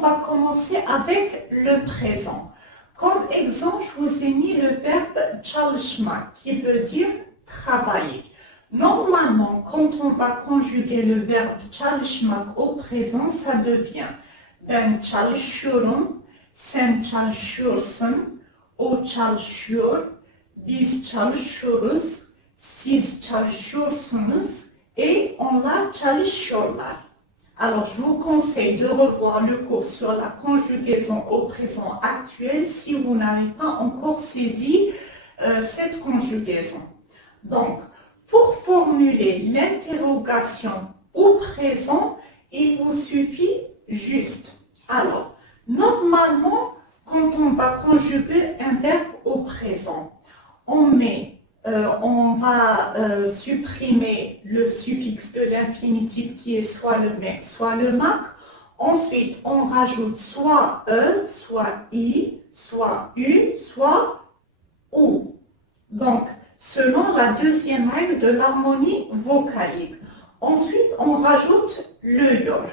va commencer avec le présent. Comme exemple, je vous ai mis le verbe çalışmak qui veut dire travailler. Normalement, quand on va conjuguer le verbe çalışmak au présent, ça devient ben çalışıyorum, sen çalışıyorsun, o çalışıyor, biz çalışıyoruz, siz çalışıyorsunuz et onlar çalışıyorlar. Alors, je vous conseille de revoir le cours sur la conjugaison au présent actuel si vous n'avez pas encore saisi cette conjugaison. Donc, pour formuler l'interrogation au présent, il vous suffit juste. Alors, normalement, quand on va conjuguer un verbe au présent, on va supprimer le suffixe de l'infinitif qui est soit le mec, soit le mac. Ensuite, on rajoute soit e, soit i, soit u, soit ou. Donc, selon la deuxième règle de l'harmonie vocalique. Ensuite, on rajoute le yor.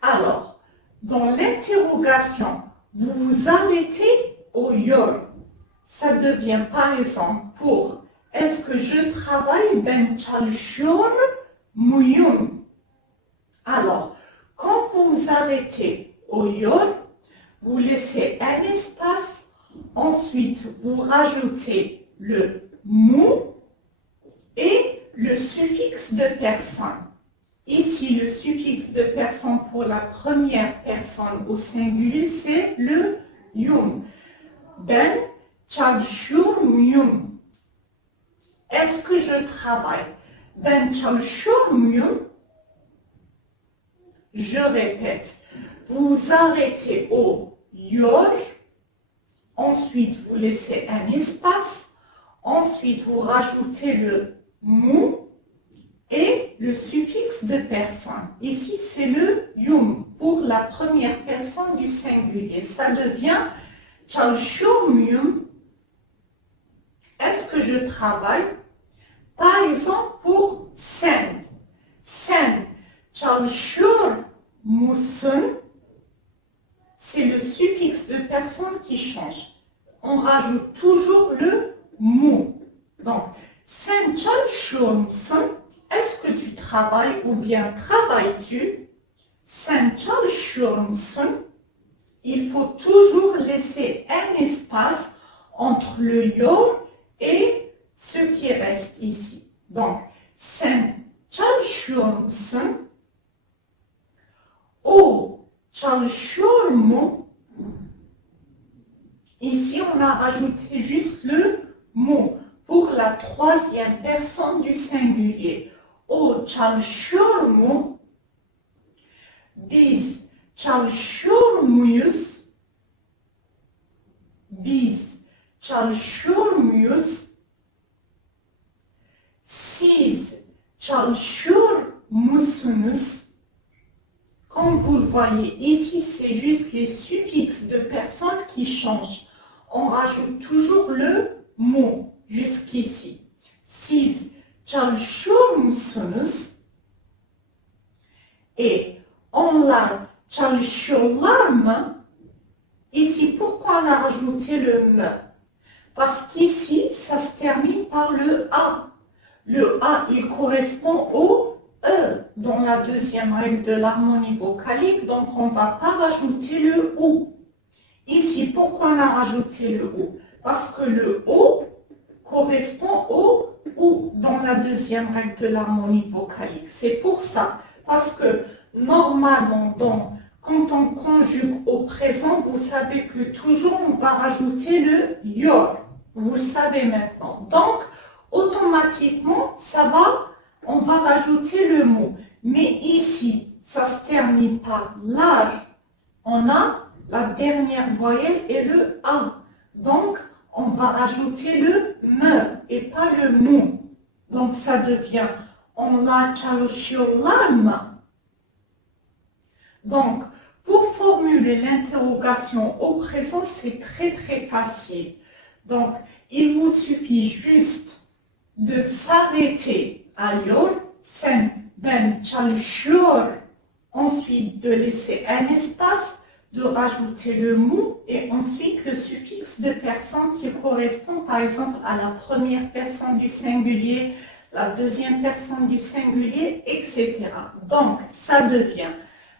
Alors, dans l'interrogation, vous vous arrêtez au yor. Ça devient par exemple pour est-ce que je travaille ben çalışıyor muyum? Alors, quand vous vous arrêtez au yor, vous laissez un espace, ensuite vous rajoutez le mu et le suffixe de personne. Ici, le suffixe de personne pour la première personne au singulier, c'est le yum. Ben çalışıyor muyum? Est-ce que je travaille? Ben çalışıyor muyum? Je répète, vous arrêtez au yor, ensuite vous laissez un espace, ensuite vous rajoutez le mu et le suffixe de personne. Ici, c'est le yum pour la première personne du singulier. Ça devient çalışıyor muyum? Est-ce que je travaille? Par exemple, pour sen. Sen çalışıyor musun? C'est le suffixe de personne qui change. On rajoute toujours le mu. Donc, sen çalışıyor musun? Est-ce que tu travailles ou bien travailles-tu? Sen çalışıyor musun? Il faut toujours laisser un espace entre le yor et ce qui reste ici. Donc, sen çalışıyor musun? O çalışıyor mu? Ici, on a rajouté juste le mu pour la troisième personne du singulier. O çalışıyor mu? Biz çalışıyor muyuz? Biz çalışıyor muyuz? Siz çalışıyor musunuz? Comme vous le voyez, ici c'est juste les suffixes de personnes qui changent. On rajoute toujours le mu jusqu'ici. Siz çalışıyor musunuz? Et onlar çalışıyorlar mı? Ici, pourquoi on a rajouté le me? Parce qu'ici, ça se termine par le A. Le A, il correspond au E dans la deuxième règle de l'harmonie vocalique, donc on ne va pas rajouter le OU. Ici, pourquoi on a rajouté le OU? Parce que le O correspond au OU dans la deuxième règle de l'harmonie vocalique. C'est pour ça, parce que normalement, quand on conjugue au présent, vous savez que toujours on va rajouter le yor. Vous le savez maintenant. Donc, automatiquement, on va rajouter le mot. Mais ici, ça se termine par l'ar. On a la dernière voyelle et le A. Donc, on va rajouter le me et pas le mu. Donc, ça devient onlar çalışıyorlar mı? Donc, pour formuler l'interrogation au présent, c'est très très facile. Donc, il vous suffit juste de s'arrêter à yor, sen, ben çalışıyor, ensuite de laisser un espace, de rajouter le mou et ensuite le suffixe de personne qui correspond par exemple à la première personne du singulier, la deuxième personne du singulier, etc. Donc, ça devient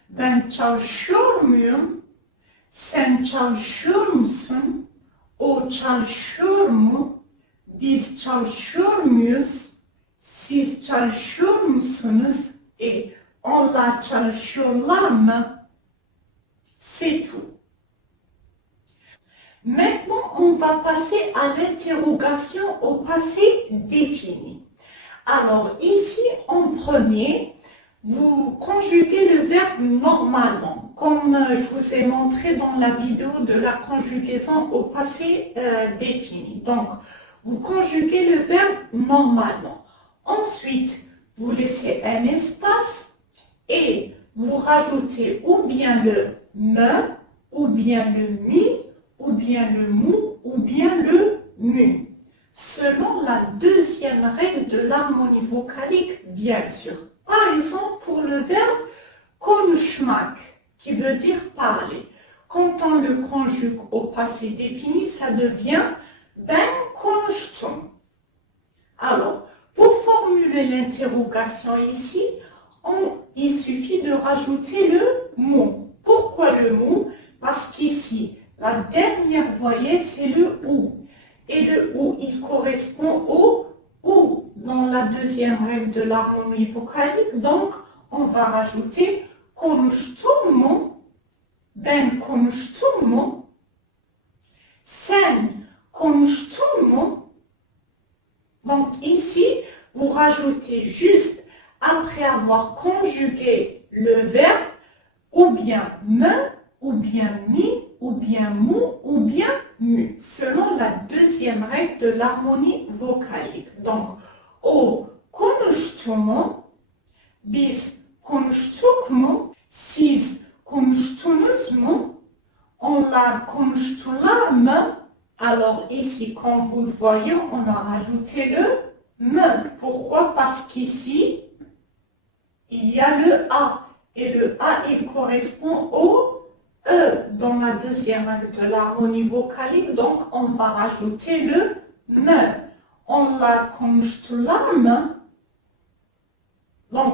ben çalışıyorum, sen çalışıyor musun, o çalışıyor mu, biz çalışıyor muyuz, siz çalışıyor musunuz et onlar çalışıyorlar mı? C'est tout. Maintenant, on va passer à l'interrogation au passé défini. Alors ici, en premier, vous conjuguez le verbe normalement, comme je vous ai montré dans la vidéo de la conjugaison au passé défini. Donc, vous conjuguez le verbe normalement. Ensuite, vous laissez un espace et vous rajoutez ou bien le me, ou bien le mi, ou bien le mou, ou bien le mu. Selon la deuxième règle de l'harmonie vocalique, bien sûr. Par exemple, pour le verbe konuşmak, qui veut dire parler. Quand on le conjugue au passé défini, ça devient ben konuştum. Alors, pour formuler l'interrogation ici, il suffit de rajouter le mot. Pourquoi le mot? Parce qu'ici, la dernière voyelle, c'est le ou. Et le ou, il correspond au ou dans la deuxième règle de l'harmonie vocalique. Donc, on va rajouter konuştun mu, ben konuştum mu, sen konuştun mu. Donc ici, vous rajoutez juste, après avoir conjugué le verbe, ou bien me, ou bien mi, ou bien mou, ou bien mu, selon la deuxième règle de l'harmonie vocalique. Donc, o konuştum mu, biz konuştuk mu, siz konuştunuz mu, onlar konuştular mı. Alors ici, comme vous le voyez, on a rajouté le me. Pourquoi? Parce qu'ici, il y a le A. Et le A, il correspond au E dans la deuxième règle de l'harmonie vocalique. Donc, on va rajouter le me. Onlar konuştular mı? Donc,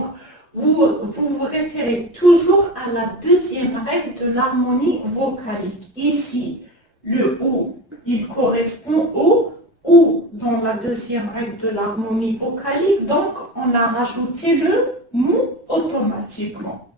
vous vous référez toujours à la deuxième règle de l'harmonie vocalique. Ici, le O, il correspond au OU dans la deuxième règle de l'harmonie vocalique. Donc, on a rajouté le mou automatiquement.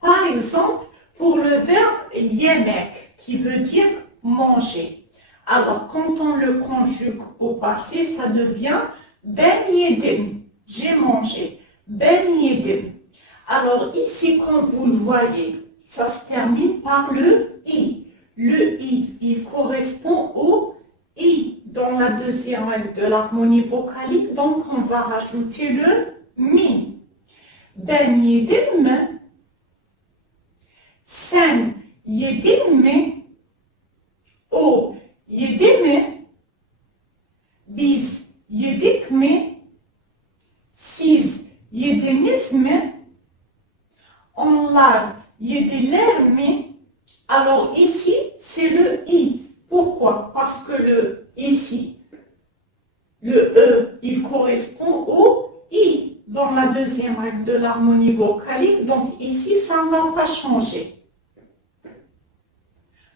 Par exemple, pour le verbe yemek, qui veut dire manger. Alors, quand on le conjugue au passé, ça devient ben yedim, j'ai mangé. Ben yedim. Alors ici, comme vous le voyez, ça se termine par le i. Le i, il correspond au i dans la deuxième règle de l'harmonie vocalique. Donc, on va rajouter le mi. Ben yedim mi? Sen yedin mi? O yedi mi? Biz yedik mi? Siz yediniz mi? Onlar yediler mi? Alors ici, c'est le i. Pourquoi? Parce que ici, le e, il correspond au i dans la deuxième règle de l'harmonie vocalique. Donc ici, ça ne va pas changer.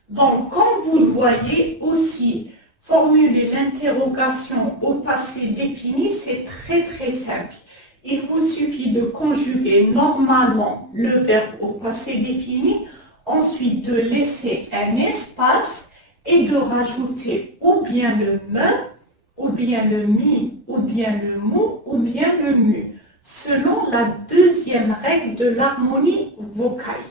Donc, comme vous le voyez aussi, formuler l'interrogation au passé défini, c'est très simple. Il vous suffit de conjuguer normalement le verbe au passé défini, ensuite de laisser un espace et de rajouter ou bien le me, ou bien le mi, ou bien le mou, ou bien le mu, selon la deuxième règle de l'harmonie vocale.